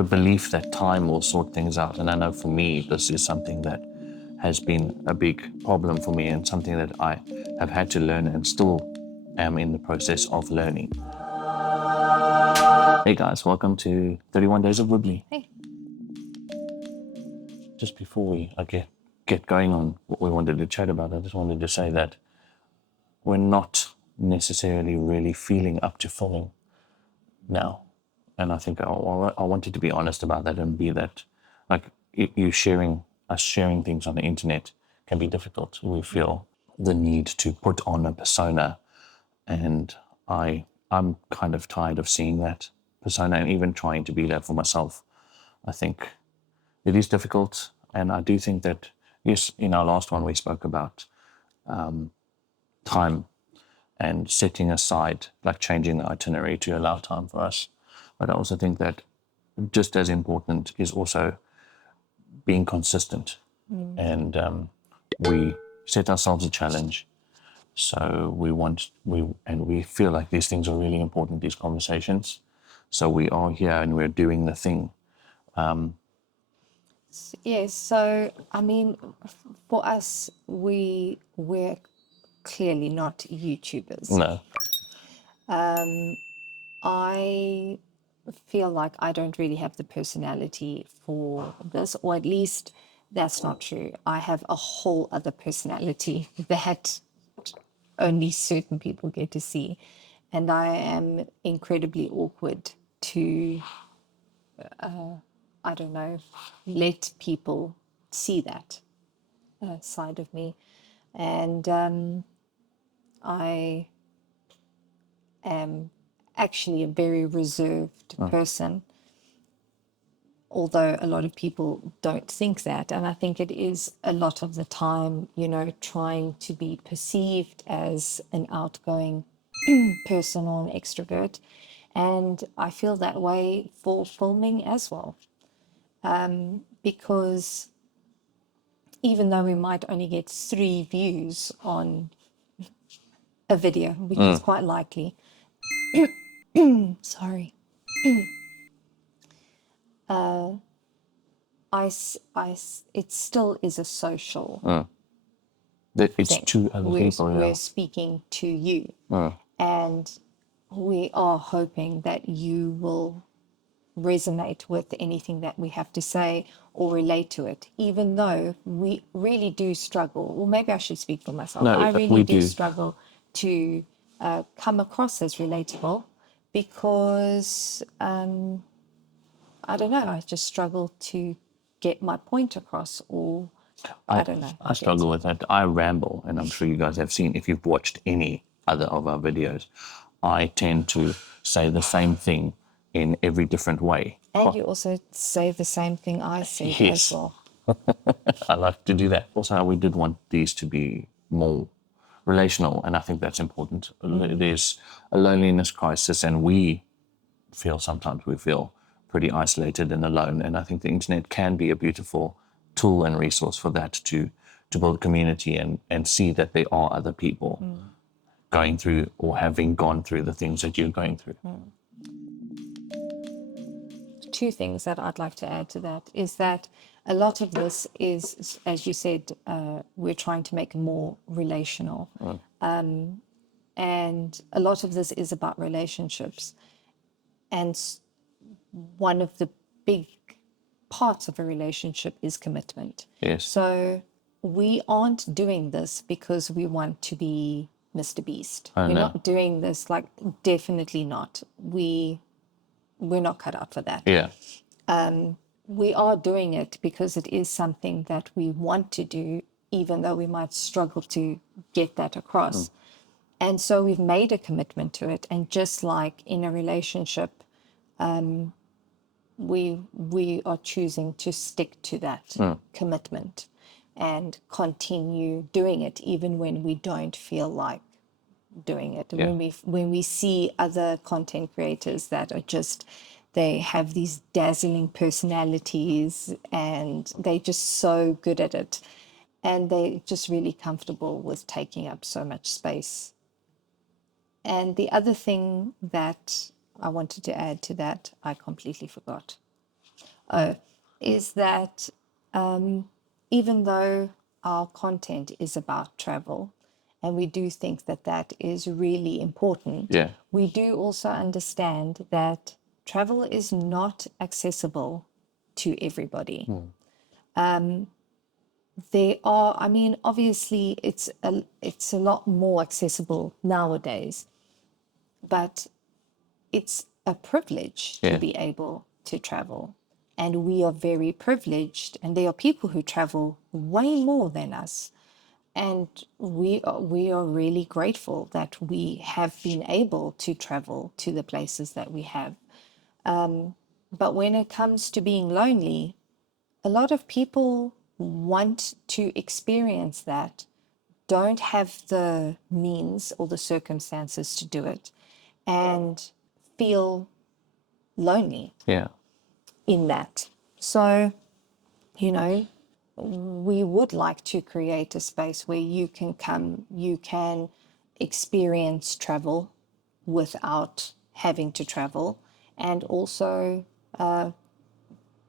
the belief that time will sort things out. And I know for me, this is something that has been a big problem for me and something that I have had to learn and still am in the process of learning. Hey guys, welcome to 31 Days of Woodley. Hey. Just before we get going on what we wanted to chat about, I just wanted to say that we're not necessarily really feeling up to filming now. And I think I wanted to be honest about that and be that, like, us sharing things on the internet can be difficult. We feel the need to put on a persona, and I'm kind of tired of seeing that persona and even trying to be that for myself. I think it is difficult, and I do think that, yes, in our last one we spoke about time and setting aside, like changing the itinerary to allow time for us. But I also think that just as important is also being consistent. And we set ourselves a challenge. So we feel like these things are really important, these conversations. So we are here and we're doing the thing. Yes, so I mean, for us, we're clearly not YouTubers. No. I feel like I don't really have the personality for this, or at least that's not true. I have a whole other personality that only certain people get to see, and I am incredibly awkward to, I don't know, let people see that side of me. And I am actually a very reserved person, although a lot of people don't think that. And I think it is a lot of the time, trying to be perceived as an outgoing person or an extrovert. And I feel that way for filming as well. Because even though we might only get 3 views on a video, which is quite likely, sorry, it still is a social It's thing. to other people. We're speaking to you, and we are hoping that you will resonate with anything that we have to say or relate to it, even though we really do struggle. Well, maybe I should speak for myself. No, I really we do do. struggle to come across as relatable because I don't know, I just struggle to get my point across, or I don't know. I struggle with that. I ramble, and I'm sure you guys have seen, if you've watched any other of our videos, I tend to say the same thing in every different way. And you also say the same thing I say as Yes. well. I like to do that. Also, we did want these to be more relational, and I think that's important. There's a loneliness crisis, and sometimes we feel pretty isolated and alone. And I think the internet can be a beautiful tool and resource for that, to build community and see that there are other people going through or having gone through the things that you're going through. 2 things that I'd like to add to that is that a lot of this is, as you said, we're trying to make it more relational. And a lot of this is about relationships. And one of the big parts of a relationship is commitment. Yes. So we aren't doing this because we want to be Mr. Beast. We're not doing this, definitely not. We're not cut out for that. Yeah. We are doing it because it is something that we want to do, even though we might struggle to get that across. And so we've made a commitment to it. And just like in a relationship, we are choosing to stick to that commitment and continue doing it, even when we don't feel like doing it. Yeah. When we see other content creators that are just, they have these dazzling personalities and they're just so good at it, and they're just really comfortable with taking up so much space. And the other thing that I wanted to add to that, I completely forgot. is that even though our content is about travel, and we do think that that is really important, Yeah. we do also understand that travel is not accessible to everybody. There are, I mean, obviously it's a lot more accessible nowadays, but it's a privilege to Yeah. be able to travel. And we are very privileged, and there are people who travel way more than us. And we are really grateful that we have been able to travel to the places that we have. But when it comes to being lonely, a lot of people want to experience that, don't have the means or the circumstances to do it, and feel lonely Yeah. in that. So, you know, we would like to create a space where you can come, you can experience travel without having to travel, and also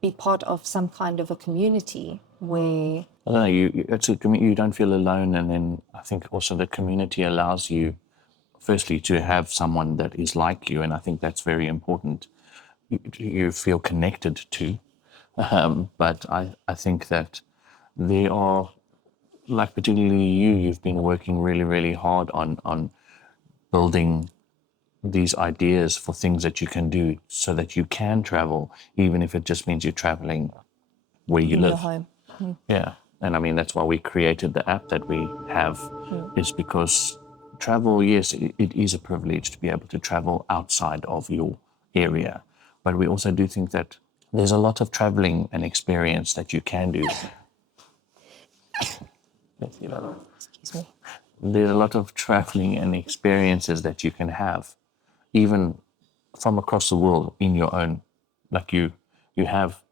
be part of some kind of a community where I don't know. You don't feel alone, and then I think also the community allows you, firstly, to have someone that is like you, and I think that's very important. You feel connected to, but I think that there are, like particularly you've been working really, really hard on building these ideas for things that you can do so that you can travel, even if it just means you're traveling where you in your live. home. Yeah. And I mean, that's why we created the app that we have, is because travel, yes, it is a privilege to be able to travel outside of your area. But we also do think that there's a lot of traveling and experience that you can do. Excuse me. There's a lot of traveling and experiences that you can have, even from across the world in your own. Like you have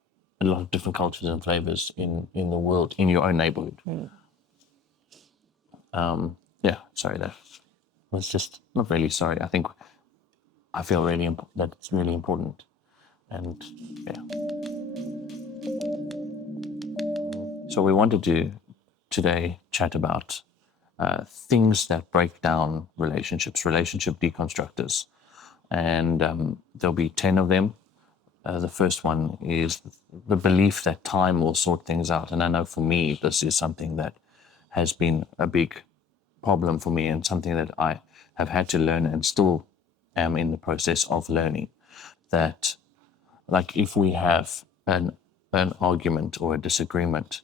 a lot of different cultures and flavors in the world in your own neighborhood. Yeah, sorry, that was just not really sorry. I think I feel really that it's really important, and yeah. So we wanted to today chat about things that break down relationships, relationship deconstructors, and there'll be 10 of them. The first one is the belief that time will sort things out, and I know for me this is something that has been a big problem for me and something that I have had to learn and still am in the process of learning. That, like, if we have an argument or a disagreement,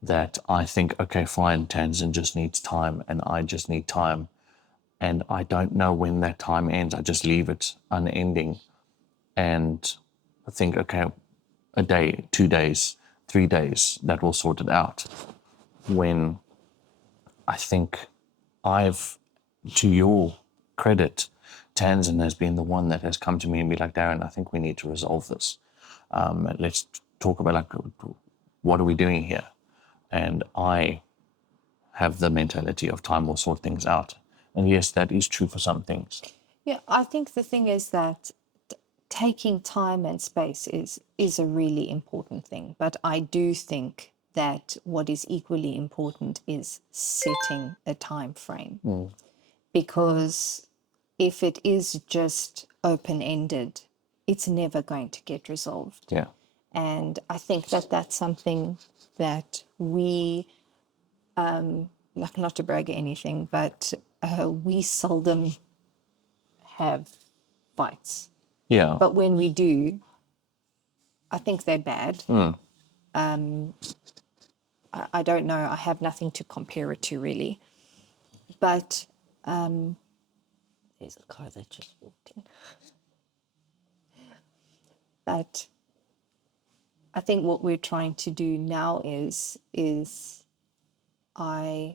that I think, okay, fine, Tanzin just needs time and I just need time, and I don't know when that time ends. I just leave it unending, and I think, okay, a day, 2 days, 3 days, that will sort it out. When I think I've, to your credit, Tanzan has been the one that has come to me and be like, Darren, I think we need to resolve this. Let's talk about, like, what are we doing here? And I have the mentality of time will sort things out. And yes, that is true for some things. Yeah, I think the thing is that taking time and space is a really important thing, but I do think that what is equally important is setting a time frame, because if it is just open-ended, it's never going to get resolved. Yeah. And I think that that's something that we, like, not to brag or anything, but we seldom have fights. Yeah. But when we do, I think they're bad. I don't know. I have nothing to compare it to, really. But there's a car that just walked in. But I think what we're trying to do now is I'm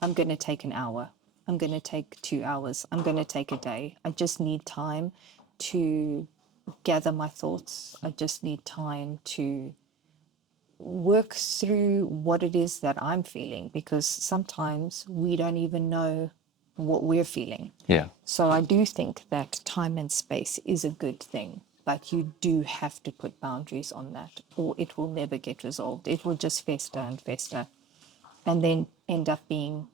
going to take an hour. I'm going to take 2 hours. I'm going to take a day. I just need time to gather my thoughts. I just need time to work through what it is that I'm feeling, because sometimes we don't even know what we're feeling. Yeah. So I do think that time and space is a good thing. but you do have to put boundaries on that, or it will never get resolved. It will just fester and fester, and then end up being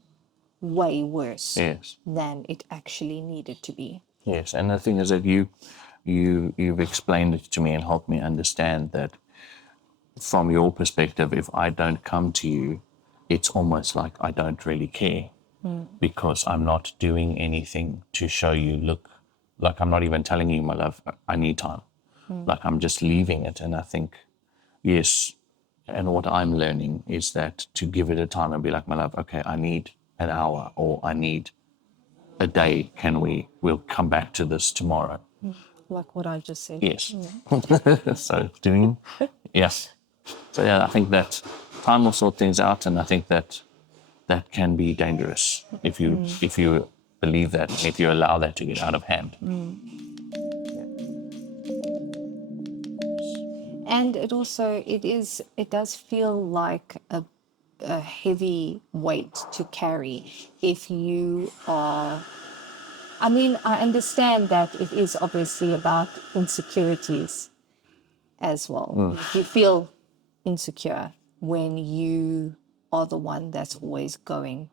way worse Yes. than it actually needed to be. Yes, and the thing is that you've explained it to me and helped me understand that from your perspective, if I don't come to you, it's almost like I don't really care because I'm not doing anything to show you, look, like I'm not even telling you, my love, I need time. Like I'm just leaving it. And I think, yes, and what I'm learning is that to give it a time and be like, my love, okay, I need an hour or I need a day. We'll come back to this tomorrow. Like what I just said. Yes. So yes. So yeah, I think that time will sort things out, and I think that that can be dangerous if you believe that, if you allow that to get out of hand. And it does feel like a heavy weight to carry if you are. I mean, I understand that it is obviously about insecurities as well. You feel insecure when you are the one that's always going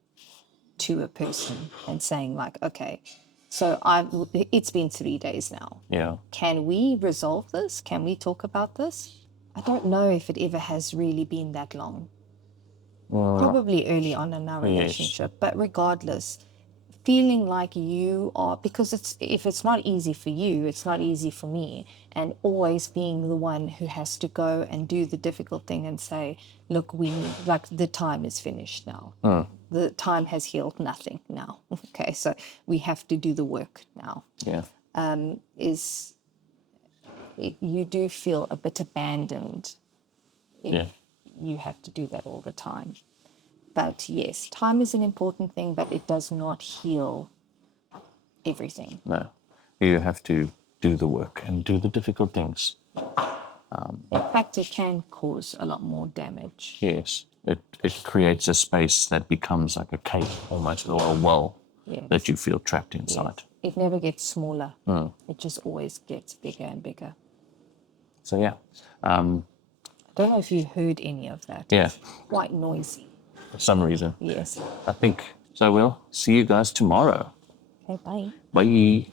to a person and saying like, okay, so it's been 3 days now. Yeah. Can we resolve this? Can we talk about this? I don't know if it ever has really been that long. Well, Probably early on in our relationship, but regardless, feeling like you are, because if it's not easy for you, it's not easy for me, and always being the one who has to go and do the difficult thing and say, look, the time is finished now. The time has healed nothing now. Okay, so we have to do the work now. yeah. You do feel a bit abandoned if Yeah. you have to do that all the time. But yes, time is an important thing, but it does not heal everything. No. You have to do the work and do the difficult things. In fact, it can cause a lot more damage. Yes. It creates a space that becomes like a cave almost, or a well that you feel trapped inside. Yes. It never gets smaller. It just always gets bigger and bigger. So yeah. I don't know if you heard any of that. Yeah. It's quite noisy. For some reason. Yes. I think so. We'll see you guys tomorrow. Okay, bye. Bye.